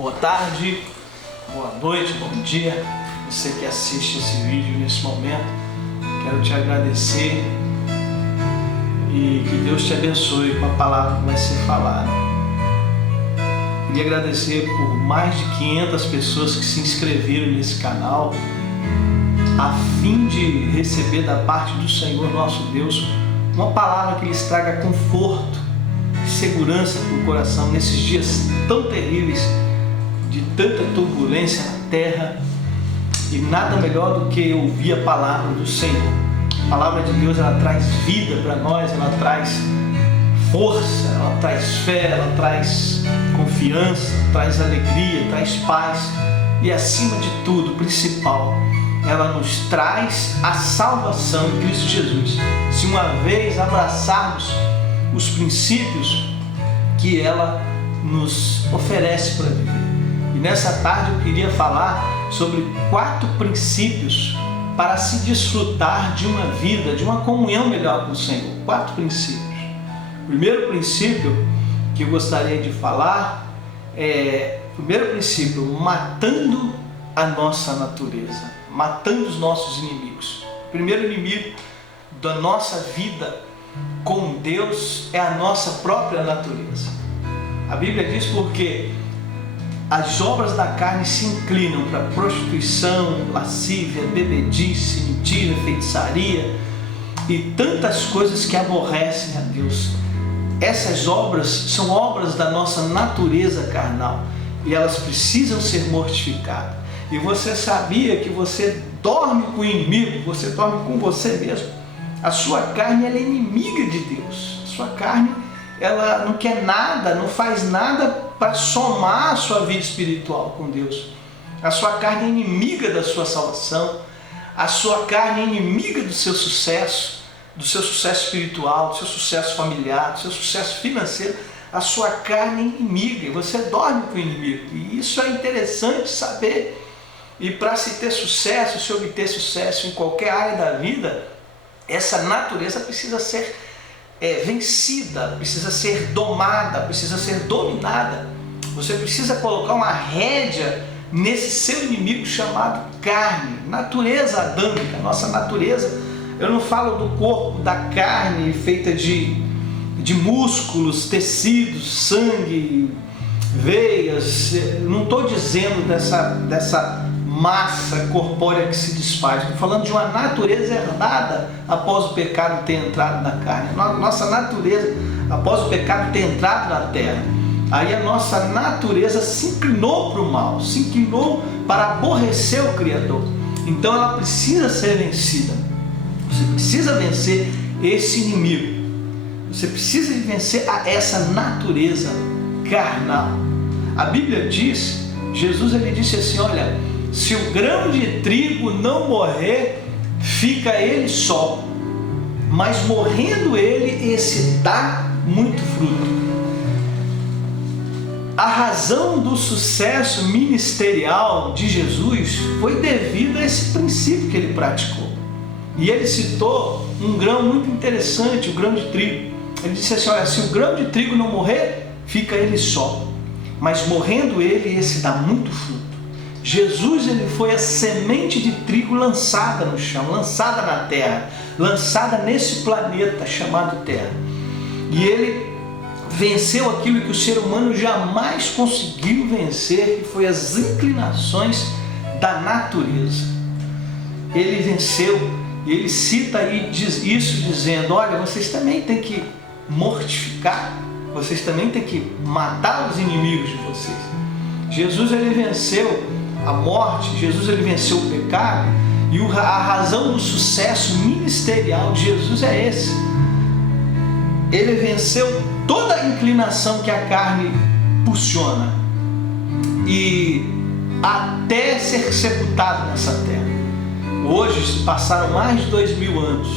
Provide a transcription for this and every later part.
Boa tarde, boa noite, bom dia. Você que assiste esse vídeo nesse momento, quero te agradecer e que Deus te abençoe com a palavra que vai ser falada. Queria agradecer por mais de 500 pessoas que se inscreveram nesse canal a fim de receber da parte do Senhor nosso Deus uma palavra que lhes traga conforto e segurança para o coração nesses dias tão terríveis, de tanta turbulência na terra, e nada melhor do que ouvir a palavra do Senhor. A palavra de Deus, ela traz vida para nós, ela traz força, ela traz fé, ela traz confiança, traz alegria, traz paz e, acima de tudo, principal, ela nos traz a salvação em Cristo Jesus. Se uma vez abraçarmos os princípios que ela nos oferece para viver. E nessa tarde eu queria falar sobre 4 princípios para se desfrutar de uma vida, de uma comunhão melhor com o Senhor. 4 princípios. O primeiro princípio que eu gostaria de falar é, primeiro princípio, matando a nossa natureza, matando os nossos inimigos. O primeiro inimigo da nossa vida com Deus é a nossa própria natureza. A Bíblia diz porque as obras da carne se inclinam para prostituição, lascívia, bebedice, mentira, feitiçaria e tantas coisas que aborrecem a Deus. Essas obras são obras da nossa natureza carnal e elas precisam ser mortificadas. E você sabia que você dorme com o inimigo, você dorme com você mesmo. A sua carne, ela é inimiga de Deus. A sua carne, ela não quer nada, não faz nada para somar a sua vida espiritual com Deus. A sua carne é inimiga da sua salvação. A sua carne é inimiga do seu sucesso espiritual, do seu sucesso familiar, do seu sucesso financeiro. A sua carne é inimiga e você dorme com o inimigo. E isso é interessante saber. E para se ter sucesso, se obter sucesso em qualquer área da vida, essa natureza precisa ser vencida, precisa ser domada, precisa ser dominada. Você precisa colocar uma rédea nesse seu inimigo chamado carne, natureza adâmica, nossa natureza. Eu não falo do corpo, da carne feita de músculos, tecidos, sangue, veias. Não estou dizendo dessa massa corpórea que se desfaz. Estou falando de uma natureza herdada após o pecado ter entrado na carne. Nossa natureza, após o pecado ter entrado na terra, aí a nossa natureza se inclinou para o mal, se inclinou para aborrecer o Criador. Então ela precisa ser vencida. Você precisa vencer esse inimigo. Você precisa vencer essa natureza carnal. A Bíblia diz, Jesus ele disse assim, olha, se o grão de trigo não morrer, fica ele só, mas morrendo ele, esse dá muito fruto. A razão do sucesso ministerial de Jesus foi devido a esse princípio que ele praticou. E ele citou um grão muito interessante, o grão de trigo. Ele disse assim, olha, se o grão de trigo não morrer, fica ele só, mas morrendo ele, esse dá muito fruto. Jesus ele foi a semente de trigo lançada no chão, lançada na terra, lançada nesse planeta chamado Terra. E ele venceu aquilo que o ser humano jamais conseguiu vencer, que foi as inclinações da natureza. Ele venceu, e ele cita aí isso dizendo, olha, vocês também têm que mortificar, vocês também têm que matar os inimigos de vocês. Jesus ele venceu a morte, Jesus ele venceu o pecado, e a razão do sucesso ministerial de Jesus é esse. Ele venceu toda a inclinação que a carne impulsiona e até ser sepultado nessa terra. Hoje se passaram mais de 2000 anos.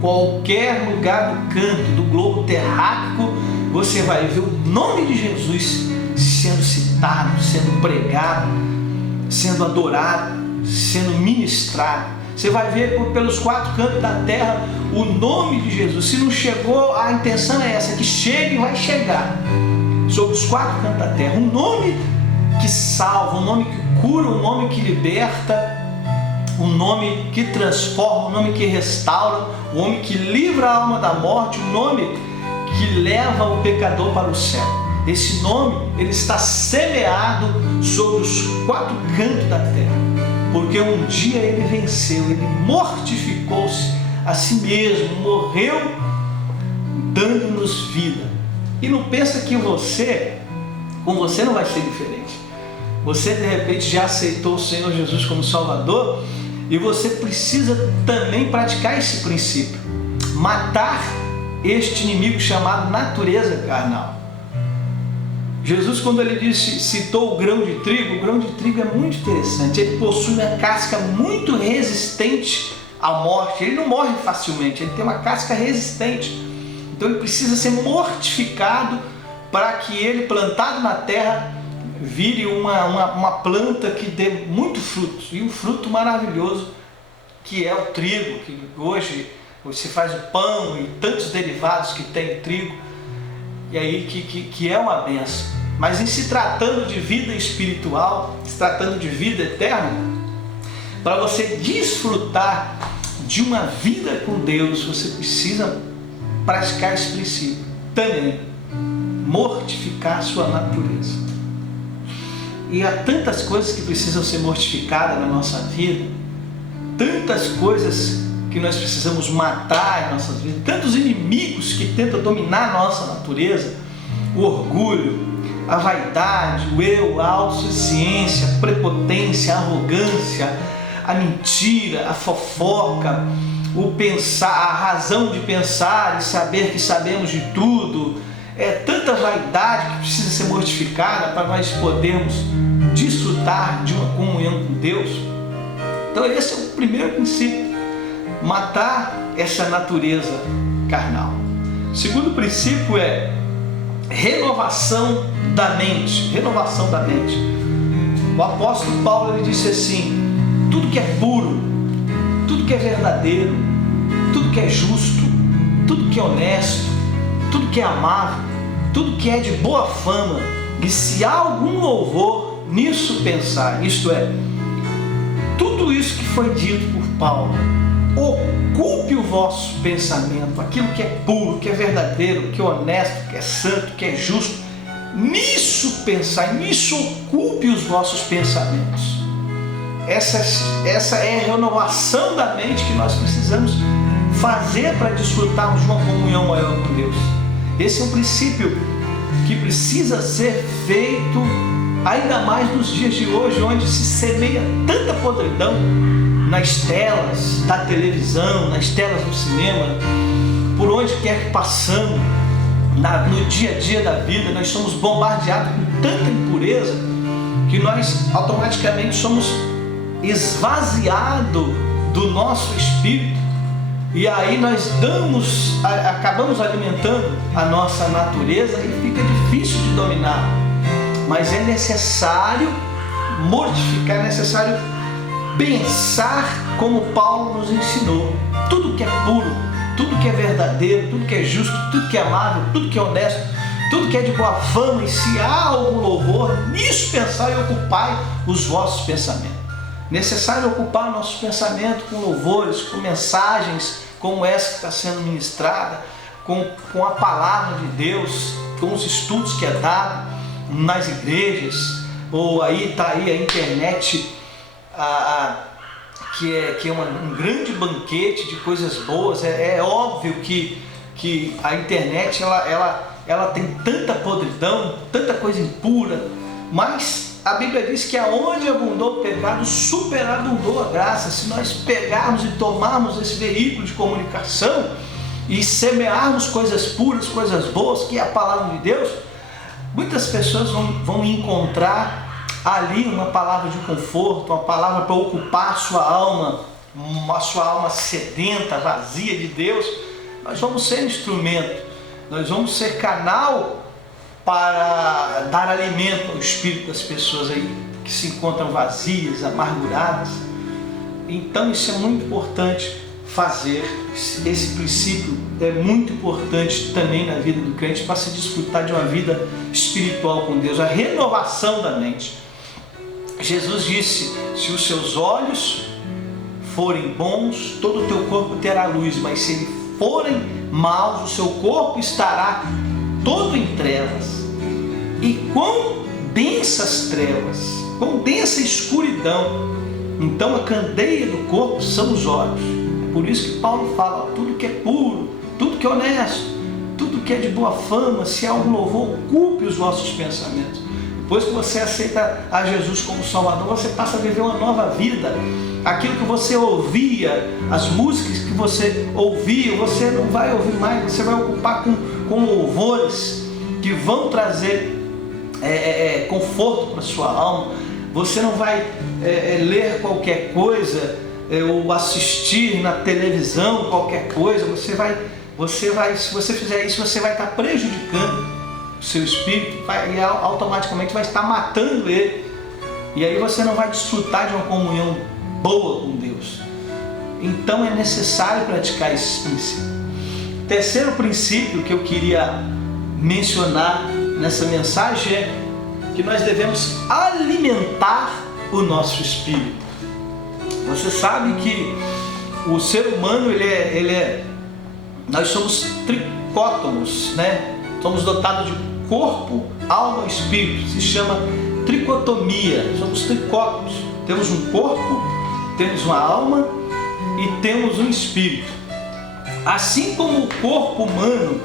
Qualquer lugar do canto do globo terráqueo você vai ver o nome de Jesus sendo citado, sendo pregado, sendo adorado, sendo ministrado. Você vai ver pelos 4 cantos da terra o nome de Jesus. Se não chegou, a intenção é essa, que chegue e vai chegar sobre os 4 cantos da terra. O nome que salva, um nome que cura, um nome que liberta, um nome que transforma, um nome que restaura, um nome que livra a alma da morte, um nome que leva o pecador para o céu. Esse nome, ele está semeado sobre os 4 cantos da terra, porque um dia ele venceu, ele mortificou-se a si mesmo, morreu dando-nos vida. E não pensa que com você não vai ser diferente. Você de repente já aceitou o Senhor Jesus como Salvador e você precisa também praticar esse princípio, matar este inimigo chamado natureza carnal. Jesus, quando ele citou o grão de trigo é muito interessante. Ele possui uma casca muito resistente à morte. Ele não morre facilmente, ele tem uma casca resistente. Então ele precisa ser mortificado para que ele, plantado na terra, vire uma planta que dê muito fruto. E um fruto maravilhoso que é o trigo, que hoje você faz o pão e tantos derivados que tem trigo. E aí que é uma bênção. Mas em se tratando de vida espiritual, se tratando de vida eterna, para você desfrutar de uma vida com Deus, você precisa praticar esse princípio também, mortificar sua natureza. E há tantas coisas que precisam ser mortificadas na nossa vida, tantas coisas que nós precisamos matar em nossas vidas, tantos inimigos que tentam dominar a nossa natureza, o orgulho, a vaidade, o eu, a autossuficiência, a prepotência, a arrogância, a mentira, a fofoca, o pensar, a razão de pensar e saber que sabemos de tudo. É tanta vaidade que precisa ser mortificada para nós podermos desfrutar de uma comunhão com Deus. Então esse é o primeiro princípio, matar essa natureza carnal. O segundo princípio é renovação da mente. Renovação da mente. O apóstolo Paulo, ele disse assim: tudo que é puro, tudo que é verdadeiro, tudo que é justo, tudo que é honesto, tudo que é amável, tudo que é de boa fama, e se há algum louvor, nisso pensar. Isto é, tudo isso que foi dito por Paulo, ocupe o vosso pensamento, aquilo que é puro, que é verdadeiro, que é honesto, que é santo, que é justo, nisso pensar, nisso ocupe os vossos pensamentos. Essa é a renovação da mente que nós precisamos fazer para desfrutarmos de uma comunhão maior com Deus. Esse é um princípio que precisa ser feito ainda mais nos dias de hoje, onde se semeia tanta podridão nas telas da televisão, nas telas do cinema, por onde quer que passamos, no dia a dia da vida, nós somos bombardeados com tanta impureza que nós automaticamente somos esvaziados do nosso espírito, e aí nós acabamos alimentando a nossa natureza e fica difícil de dominar. Mas é necessário mortificar, é necessário pensar como Paulo nos ensinou. Tudo que é puro, tudo que é verdadeiro, tudo que é justo, tudo que é amável, tudo que é honesto, tudo que é de boa fama, e se há algum louvor, nisso pensar e ocupar os vossos pensamentos. Necessário ocupar nossos pensamentos com louvores, com mensagens como essa que está sendo ministrada, com a palavra de Deus, com os estudos que é dado nas igrejas, ou aí está aí a internet, que é um grande banquete de coisas boas. É óbvio que a internet ela tem tanta podridão, tanta coisa impura, mas a Bíblia diz que aonde abundou o pecado, superabundou a graça. Se nós pegarmos e tomarmos esse veículo de comunicação e semearmos coisas puras, coisas boas, que é a palavra de Deus, muitas pessoas vão encontrar ali uma palavra de conforto, uma palavra para ocupar a sua alma sedenta, vazia de Deus. Nós vamos ser instrumento, nós vamos ser canal para dar alimento ao espírito das pessoas aí que se encontram vazias, amarguradas. Então isso é muito importante fazer. Esse princípio é muito importante também na vida do crente para se desfrutar de uma vida espiritual com Deus, a renovação da mente. Jesus disse: se os seus olhos forem bons, todo o teu corpo terá luz, mas se eles forem maus, o seu corpo estará todo em trevas. E quão densas trevas, quão densa escuridão! Então a candeia do corpo são os olhos. É por isso que Paulo fala: tudo que é puro, tudo que é honesto, tudo que é de boa fama, se há algum louvor, ocupe os vossos pensamentos. Depois que você aceita a Jesus como Salvador, você passa a viver uma nova vida. Aquilo que você ouvia, as músicas que você ouvia, você não vai ouvir mais, você vai ocupar com louvores que vão trazer conforto para a sua alma. Você não vai ler qualquer coisa ou assistir na televisão qualquer coisa. Você vai, se você fizer isso, você vai estar prejudicando o seu espírito e automaticamente vai estar matando ele. E aí você não vai desfrutar de uma comunhão boa com Deus. Então é necessário praticar esses princípios. Terceiro princípio que eu queria mencionar nessa mensagem é que nós devemos alimentar o nosso espírito. Você sabe que o ser humano, nós somos tricótomos, né? Somos dotados de corpo, alma e espírito. Se chama tricotomia. Somos tricótomos. Temos um corpo, temos uma alma e temos um espírito. Assim como o corpo humano,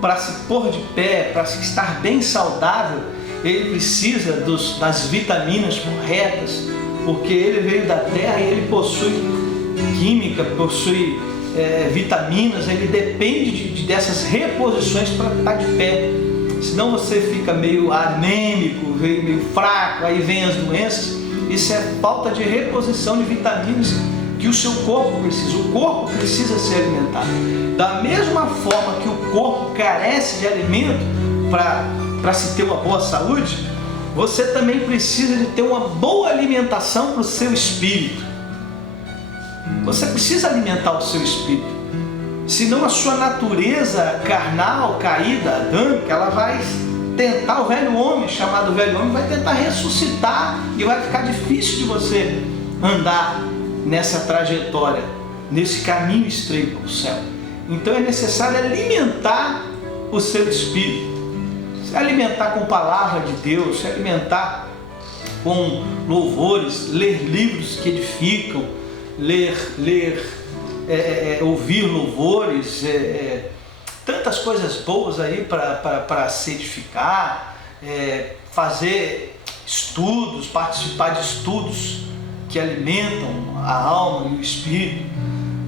para se pôr de pé, para estar bem saudável, ele precisa das vitaminas corretas, porque ele veio da terra e ele possui química, possui vitaminas, ele depende dessas reposições para estar de pé. Senão você fica meio anêmico, meio fraco, aí vem as doenças. Isso é falta de reposição de vitaminas que o seu corpo precisa. O corpo precisa ser alimentado. Da mesma forma que o corpo carece de alimento para se ter uma boa saúde, você também precisa de ter uma boa alimentação para o seu espírito. Você precisa alimentar o seu espírito. Senão a sua natureza carnal, caída, adâmica, ela vai tentar, o velho homem, chamado velho homem, vai tentar ressuscitar e vai ficar difícil de você andar nessa trajetória, nesse caminho estreito para o céu. Então é necessário alimentar o seu espírito. Se alimentar com palavra de Deus, se alimentar com louvores, ler livros que edificam, ouvir louvores, tantas coisas boas aí para se edificar, fazer estudos, participar de estudos que alimentam a alma e o espírito.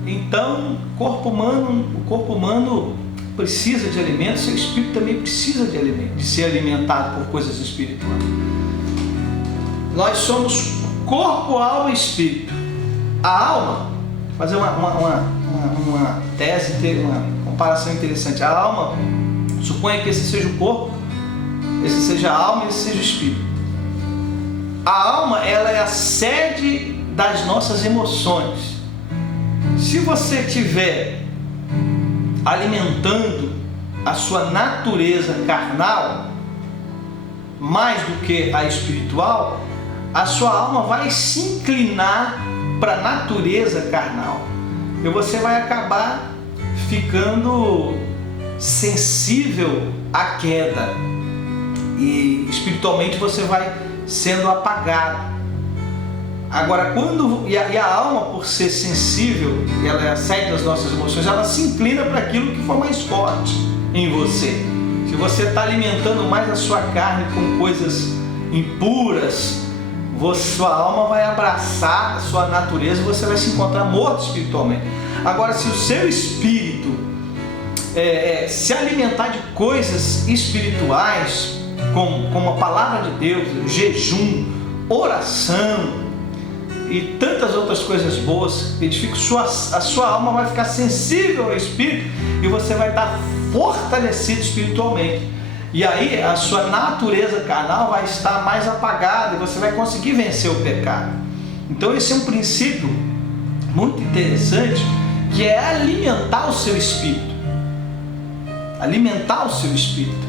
Então, o corpo humano precisa de alimento, seu espírito também precisa de alimento, de ser alimentado por coisas espirituais. Nós somos corpo, alma e espírito. A alma, fazer uma tese, uma comparação interessante. A alma, suponha que esse seja o corpo, esse seja a alma e esse seja o espírito. A alma, ela é a sede das nossas emoções. Se você estiver alimentando a sua natureza carnal mais do que a espiritual, a sua alma vai se inclinar para a natureza carnal e você vai acabar ficando sensível à queda e espiritualmente você vai sendo apagado. Agora, a alma, por ser sensível, ela é a sede das nossas emoções, ela se inclina para aquilo que for mais forte em você. Se você está alimentando mais a sua carne com coisas impuras, sua alma vai abraçar a sua natureza e você vai se encontrar morto espiritualmente. Agora, se o seu espírito se alimentar de coisas espirituais, como a palavra de Deus, jejum, oração e tantas outras coisas boas, a sua alma vai ficar sensível ao espírito e você vai estar fortalecido espiritualmente. E aí a sua natureza carnal vai estar mais apagada e você vai conseguir vencer o pecado. Então esse é um princípio muito interessante, que é alimentar o seu espírito. Alimentar o seu espírito.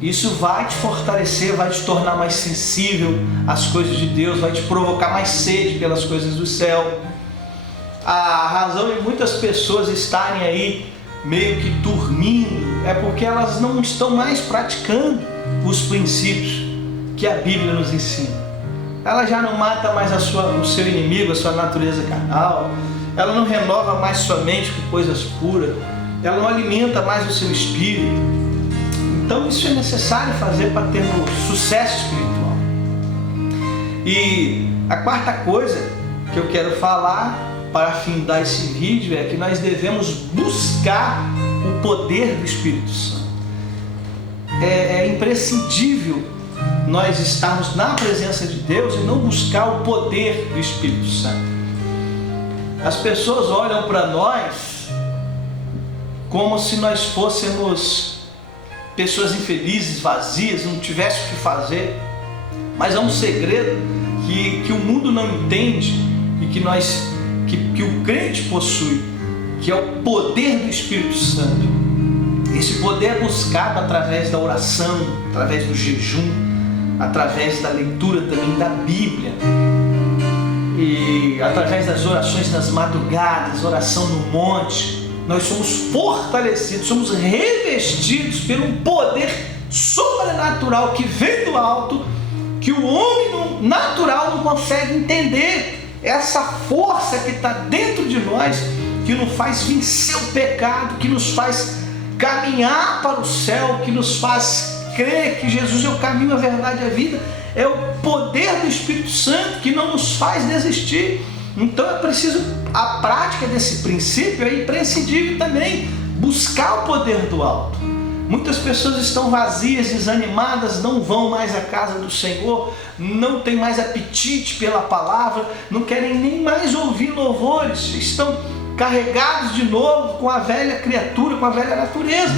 Isso vai te fortalecer, vai te tornar mais sensível às coisas de Deus, vai te provocar mais sede pelas coisas do céu. A razão de muitas pessoas estarem aí meio que dormindo é porque elas não estão mais praticando os princípios que a Bíblia nos ensina. Ela já não mata mais o seu inimigo, a sua natureza carnal, ela não renova mais sua mente com coisas puras, ela não alimenta mais o seu espírito. Então isso é necessário fazer para termos sucesso espiritual. E a quarta coisa que eu quero falar para findar esse vídeo é que nós devemos buscar o poder do Espírito Santo. É imprescindível nós estarmos na presença de Deus e não buscar o poder do Espírito Santo. As pessoas olham para nós como se nós fôssemos pessoas infelizes, vazias, não tivesse o que fazer. Mas é um segredo que o mundo não entende e que o crente possui, que é o poder do Espírito Santo. Esse poder é buscado através da oração, através do jejum, através da leitura também da Bíblia e através das orações nas madrugadas, oração no monte. Nós somos fortalecidos, somos revestidos por um poder sobrenatural que vem do alto, que o homem natural não consegue entender. Essa força que está dentro de nós, que nos faz vencer o pecado, que nos faz caminhar para o céu, que nos faz crer que Jesus é o caminho, a verdade e a vida, é o poder do Espírito Santo que não nos faz desistir. Então é preciso, a prática desse princípio é imprescindível também, buscar o poder do alto. Muitas pessoas estão vazias, desanimadas, não vão mais à casa do Senhor, não têm mais apetite pela palavra, não querem nem mais ouvir louvores, estão carregados de novo com a velha criatura, com a velha natureza,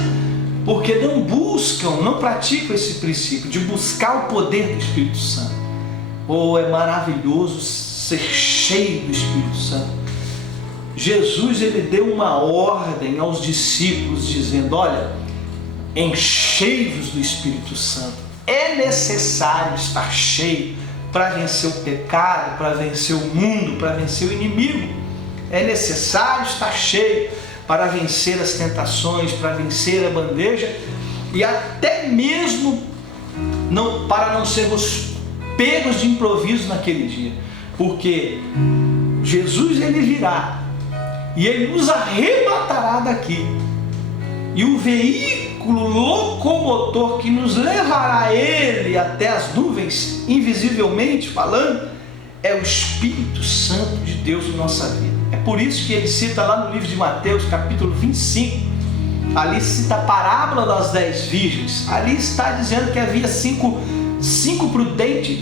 porque não buscam, não praticam esse princípio de buscar o poder do Espírito Santo. Oh, é maravilhoso ser cheio do Espírito Santo. Jesus, ele deu uma ordem aos discípulos dizendo: olha, enchei-vos do Espírito Santo. É necessário estar cheio para vencer o pecado, para vencer o mundo, para vencer o inimigo. É necessário estar cheio para vencer as tentações, para vencer a bandeja e até mesmo para não sermos pegos de improviso naquele dia. Porque Jesus, ele virá e ele nos arrebatará daqui. E o veículo locomotor que nos levará a ele até as nuvens, invisivelmente falando, é o Espírito Santo de Deus em nossa vida. É por isso que ele cita lá no livro de Mateus, capítulo 25, ali cita a parábola das 10 virgens. Ali está dizendo que havia cinco prudentes,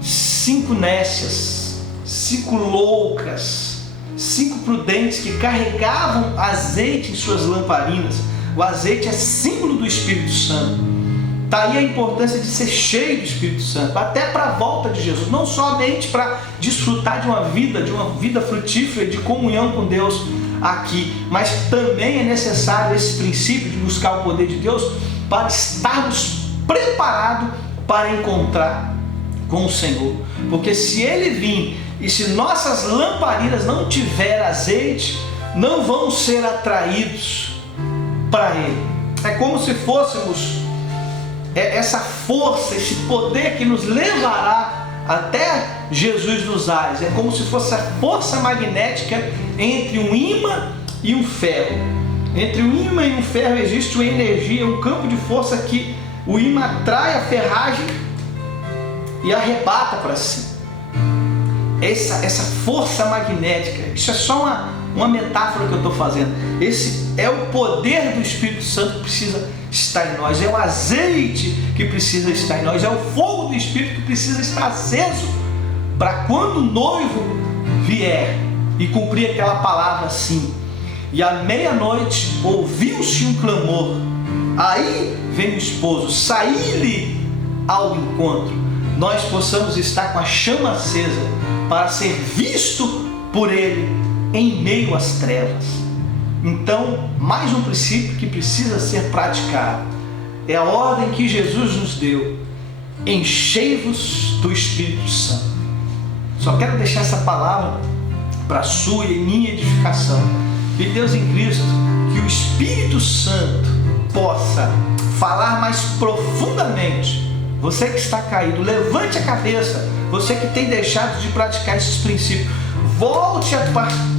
5 nécias, 5 loucas, 5 prudentes que carregavam azeite em suas lamparinas. O azeite é símbolo do Espírito Santo. Daí a importância de ser cheio do Espírito Santo, até para a volta de Jesus, não somente para desfrutar de uma vida frutífera e de comunhão com Deus aqui, mas também é necessário esse princípio de buscar o poder de Deus para estarmos preparados para encontrar com o Senhor. Porque se Ele vir e se nossas lamparinas não tiver azeite, não vão ser atraídos para Ele. É como se fôssemos essa força, esse poder que nos levará até Jesus nos ares. É como se fosse a força magnética entre um ímã e um ferro. Entre um ímã e um ferro existe uma energia, um campo de força que o ímã atrai a ferragem e arrebata para si. Essa força magnética, isso é só uma metáfora que eu estou fazendo. Esse é o poder do Espírito Santo que precisa estar em nós, é o azeite que precisa estar em nós, é o fogo do Espírito que precisa estar aceso para quando o noivo vier e cumprir aquela palavra assim: e à meia-noite ouviu-se um clamor, aí vem o esposo, saí-lhe ao encontro. Nós possamos estar com a chama acesa para ser visto por Ele em meio às trevas. Então, mais um princípio que precisa ser praticado É a ordem que Jesus nos deu: enchei-vos do Espírito Santo. Só quero deixar essa palavra para a sua e minha edificação. E Deus em Cristo, que o Espírito Santo possa falar mais profundamente. Você que está caído, levante a cabeça. Você que tem deixado de praticar esses princípios, volte a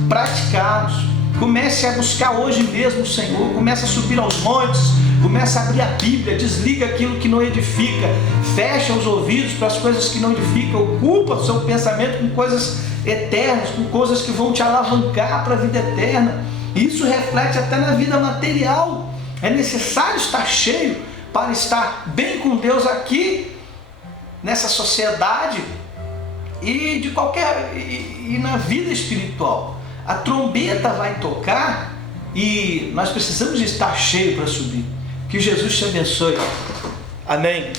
praticá-los. Comece a buscar hoje mesmo o Senhor. Comece a subir aos montes. Comece a abrir a Bíblia. Desliga aquilo que não edifica. Fecha os ouvidos para as coisas que não edificam. Ocupa o seu pensamento com coisas eternas, com coisas que vão te alavancar para a vida eterna. Isso reflete até na vida material. É necessário estar cheio para estar bem com Deus aqui nessa sociedade e de qualquer e na vida espiritual. A trombeta vai tocar e nós precisamos estar cheio para subir. Que Jesus te abençoe. Amém.